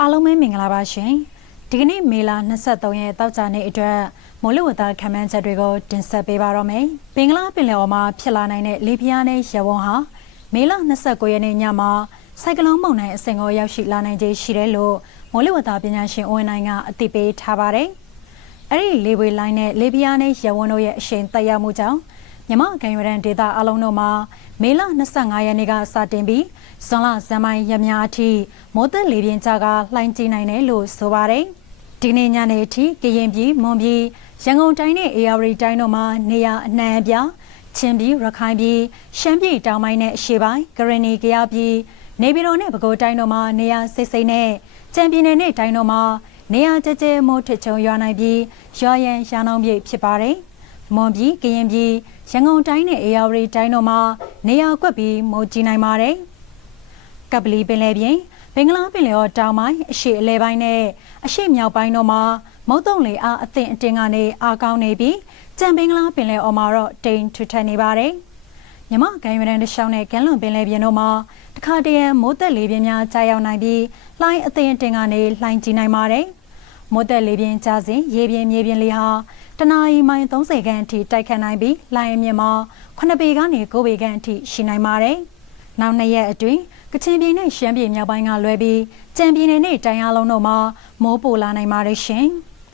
အားလုံးပဲမင်္ဂလာပါရှင်ဒီကနေ့မေလ23ရက်တောက်ကြနေ့အတွက်မိုးလေဝသခန့်မှန်းချက်တွေကိုတင်ဆက်ပေးပါတော့မယ်ဘင်္ဂလားပင်လယ်အော်မှာဖြစ်လာနိုင်တဲ့လေပြင်းနဲ့ရဝန်းဟာမေလ29ရက်နေ့ညမှာစိုက်ကလုန်းမုန်တိုင်းအစင်ကိုရောက်ရှိလာနိုင်ခြေရှိတယ်လို့မိုးလေဝသပညာရှင်ဦးဝင်းနိုင်ကအသိပေးထားပါတယ်အဲ့ဒီလေဝေလိုင်းနဲ့လေပြင်းနဲ့ရဝန်းတို့ရဲ့အရှိန်တက်ရောက်မှုကြောင့် မြမကံရန်ဒေတာအလုံးတို့မှာမေလ25ရက်နေ့ကစတင်ပြီးဇွန်လဇန်မိုင်ရမြအထိမိုးသက်လေပြင်းကြကလှိုင်းကြီးနိုင်တယ်လို့ဆိုပါတယ်။ဒီနေ့ညနေအထိကရင်ပြည်မွန်ပြည်ရန်ကုန်တိုင်းနဲ့အေရဝတီတိုင်းတို့မှာနေရအနှံ့အပြားချင်းပြည်ရခိုင်ပြည်ရှမ်းပြည်တောင်ပိုင်းနဲ့အရှေ့ပိုင်းကရင်နီကယားပြည်နေပြည်တော်နဲ့ပဲခူးတိုင်းတို့မှာနေရစိတ်စိတ်နဲ့ကြံပြည်နယ်နဲ့တိုင်းတို့မှာနေရကြကြမိုးထချုံရွာနိုင်ပြီးရွာရန်ရှားနှောင်းပြည့်ဖြစ်ပါတယ်။ မွန်ပြည်ကရင်ပြည်ရန်ကုန်တိုင်းနဲ့အေရဝတီတိုင်းတို့မှာနေရာကွက်ပြီးမိုးကြီးနိုင်ပါတယ်။ကပလီပင်လယ်ပြင်ဘင်္ဂလားပင်လယ်ော်တောင်ပိုင်းအရှေ့အလဲပိုင်းနဲ့အရှေ့မြောက်ပိုင်းတို့မှာမုတ်တုံလေအားအသင့်အတင်းကနေအားကောင်းနေပြီးကြံဘင်္ဂလားပင်လယ်အော်မှာတော့တိမ်ထူထပ်နေပါတယ်။မြမကံရန်တရှောင်းနဲ့ကမ်းလွန်ပင်လယ်ပြင်တို့မှာတခါတရံမိုးသက်လေပြင်းများကြာရောက်နိုင်ပြီးလှိုင်းအသင့်အတင်းကနေလှိုင်းကြီးနိုင်ပါတယ်။မိုးသက်လေပြင်းကြာစဉ်ရေပြင်းမြေပြင်းလေဟာ တနအီမိုင်30ခန့်အထိတိုက်ခတ်နိုင်ပြီးလှိုင်းအမြင့်မှာ9ပေကနေ9ပေခန့်အထိရှိနိုင်ပါတယ်။နောက်နှစ်ရက်အတွင်းကချင်ပြည်နဲ့ရှမ်းပြည်မြောက်ပိုင်းကလွဲပြီးကြံပြည်နယ်နဲ့တိုင်းအားလုံးတို့မှာမိုးပိုလာနိုင်ပါတယ်ရှင်။